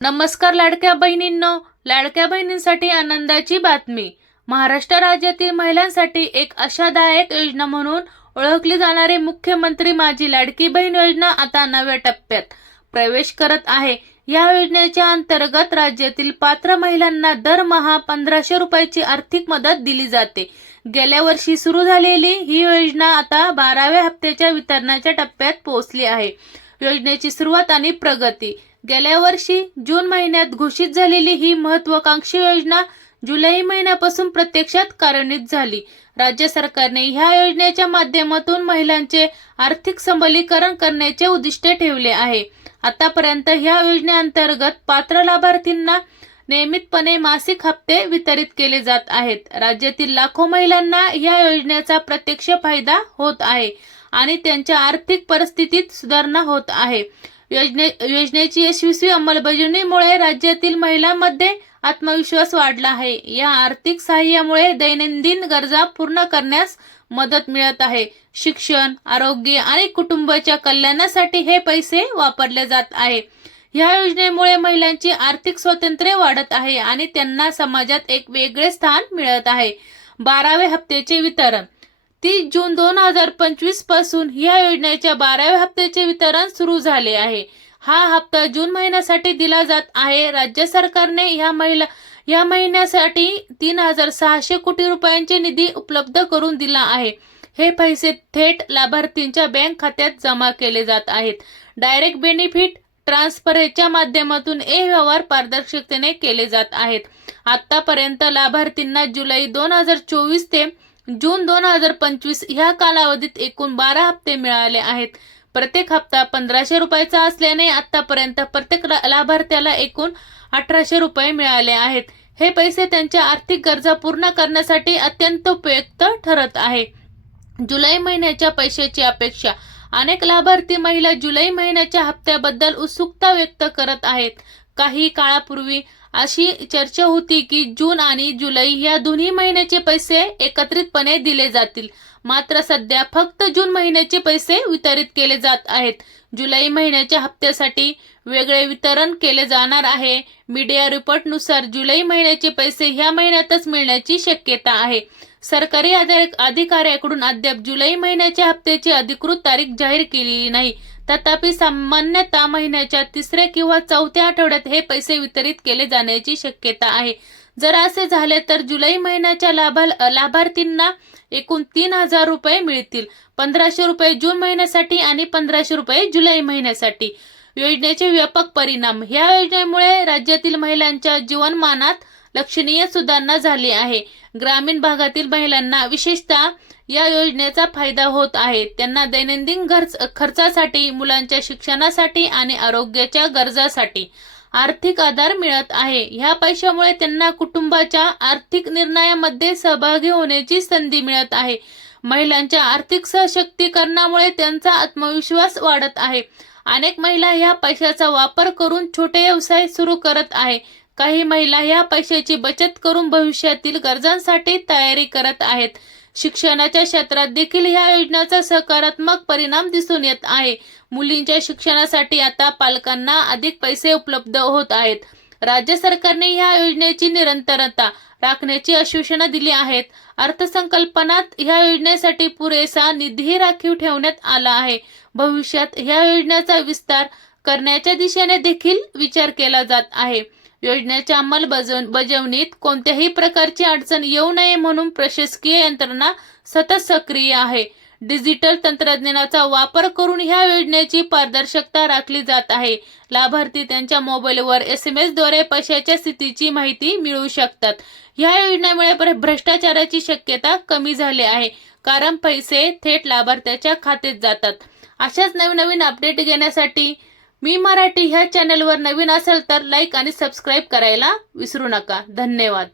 नमस्कार लाडक्या बहिणींनो. लाडक्या बहिणींसाठी आनंदाची बातमी. महाराष्ट्र राज्यातील महिलांसाठी एक आशादायक योजना म्हणून ओळखली जाणारी मुख्यमंत्री माझी लाडकी बहीण योजना आता नव्या टप्प्यात प्रवेश करत आहे. या योजनेच्या अंतर्गत राज्यातील पात्र महिलांना दरमहा पंधराशे रुपयाची आर्थिक मदत दिली जाते. गेल्या वर्षी सुरू झालेली ही योजना आता बाराव्या हप्त्याच्या वितरणाच्या टप्प्यात पोहोचली आहे. योजनेची सुरुवात आणि प्रगती. गेल्या वर्षी जून महिन्यात घोषित झालेली ही महत्वाकांक्षी योजना जुलै महिन्यापासून प्रत्यक्षात कार्यान्वित झाली. राज्य सरकारने ह्या योजनेच्या माध्यमातून महिलांचे आर्थिक सबलीकरण करण्याचे उद्दिष्ट ठेवले आहे. आतापर्यंत ह्या योजनेअंतर्गत पात्र लाभार्थींना नियमितपणे मासिक हप्ते वितरित केले जात आहेत. राज्यातील लाखो महिलांना या योजनेचा प्रत्यक्ष फायदा होत आहे. आणि त्यांच्या आर्थिक परिस्थितीत सुधारणा होत आहे. योजने योजनेची यशस्वी अंमलबजावणीमुळे राज्यातील महिलांमध्ये आत्मविश्वास वाढला आहे. या आर्थिक सहाय्यामुळे दैनंदिन गरजा पूर्ण करण्यास मदत मिळत आहे. शिक्षण आरोग्य आणि कुटुंबाच्या कल्याणासाठी हे पैसे वापरले जात आहे. ह्या योजनेमुळे महिलांची आर्थिक स्वातंत्र्य वाढत आहे आणि त्यांना समाजात एक वेगळे स्थान मिळत आहे. बारावे हप्त्याचे वितरण तीस जून दोन हजार पंचवीसपासून या योजनेच्या बाराव्या हप्त्याचे वितरण सुरू झाले आहे. हा हप्ता जून महिन्यासाठी दिला जात आहे. राज्य सरकारने ह्या महिला या महिन्यासाठी तीन हजार सहाशे कोटी रुपयांचे निधी उपलब्ध करून दिला आहे. हे पैसे थेट लाभार्थींच्या बँक खात्यात जमा केले जात आहेत. डायरेक्ट बेनिफिट ट्रान्सफरच्या माध्यमातून हे व्यवहार पारदर्शकतेने केले जात आहेत. आतापर्यंत लाभार्थींना जुलै दोन हजार चोवीस ते जून दोन हजार पंचवीस ह्या कालावधीत एकूण बारा हप्ते मिळाले आहेत. प्रत्येक हप्ता पंधराशे रुपयाचा असल्याने आतापर्यंत प्रत्येक लाभार्थ्याला एकूण अठराशे रुपये मिळाले आहेत. हे पैसे त्यांच्या आर्थिक गरजा पूर्ण करण्यासाठी अत्यंत उपयुक्त ठरत आहे. जुलै महिन्याच्या पैशाची अपेक्षा. अनेक लाभार्थी महिला जुलै महिन्याच्या हप्त्याबद्दल उत्सुकता व्यक्त करत आहेत. काही काळापूर्वी अशी चर्चा होती की जून आणि जुलै या दोन्ही महिन्याचे पैसे एकत्रितपणे दिले जातील. मात्र सध्या फक्त जून महिन्याचे पैसे वितरित केले जात आहेत. जुलै महिन्याच्या हप्त्यासाठी वेगळे वितरण केले जाणार आहे. मीडिया रिपोर्टनुसार जुलै महिन्याचे पैसे ह्या महिन्यातच मिळण्याची शक्यता आहे. सरकारी अधिकाऱ्याकडून अद्याप जुलै महिन्याच्या हप्त्याची अधिकृत तारीख जाहीर केलेली नाही. तथापि सामान्यतः महिन्याच्या तिसऱ्या किंवा चौथ्या आठवड्यात हे पैसे वितरित केले जाण्याची शक्यता आहे. जर असे झाले तर जुलै महिन्याच्या लाभा लाभार्थींना एकूण तीन हजार रुपये मिळतील. पंधराशे रुपये जून महिन्यासाठी आणि पंधराशे रुपये जुलै महिन्यासाठी. योजनेचे व्यापक परिणाम. या योजनेमुळे राज्यातील महिलांच्या जीवनमानात लक्षणीय सुधारणा झाली आहे. ग्रामीण भागातील महिलांना विशेषतः या योजनेचा फायदा होत आहे. त्यांना दैनंदिन खर्च खर्चासाठी मुलांच्या शिक्षणासाठी आणि आरोग्याच्या गरजासाठी आर्थिक आधार मिळत आहे. ह्या पैशामुळे त्यांना कुटुंबाच्या आर्थिक निर्णयामध्ये सहभागी होण्याची संधी मिळत आहे. महिलांच्या आर्थिक सशक्तीकरणामुळे त्यांचा आत्मविश्वास वाढत आहे. अनेक महिला ह्या पैशाचा वापर करून छोटे व्यवसाय सुरू करत आहे. काही महिला ह्या पैशाची बचत करून भविष्यातील गरजांसाठी तयारी करत आहेत. शिक्षणाच्या क्षेत्रात देखील ह्या योजनेचा सकारात्मक परिणाम दिसून येत आहे. मुलींच्या शिक्षणासाठी आता पालकांना अधिक पैसे उपलब्ध होत आहेत. राज्य सरकारने ह्या योजनेची निरंतरता राखण्याची आश्वासना दिली आहेत. अर्थसंकल्पनात ह्या योजनेसाठी पुरेसा निधी राखीव ठेवण्यात आला आहे. भविष्यात ह्या योजनेचा विस्तार करण्याच्या दिशेने देखील विचार केला जात आहे. योजनेच्या अंमलबजावणीत कोणत्याही प्रकारची अडचण येऊ नये म्हणून प्रशासकीय यंत्रणा सतत सक्रिय आहे. डिजिटल तंत्रज्ञानाचा वापर करून ह्या योजनेची पारदर्शकता राखली जात आहे. लाभार्थी त्यांच्या मोबाईलवर एस एम एसद्वारे पैशाच्या स्थितीची माहिती मिळवू शकतात. ह्या योजनेमुळे भ्रष्टाचाराची शक्यता कमी झाली आहे कारण पैसे थेट लाभार्थ्याच्या खात्यात जातात. अशाच नवीन नवीन अपडेट घेण्यासाठी मी मराठी ह्या चॅनलवर नवीन असेल तर लाईक आणि सबस्क्राईब करायला विसरू नका. धन्यवाद.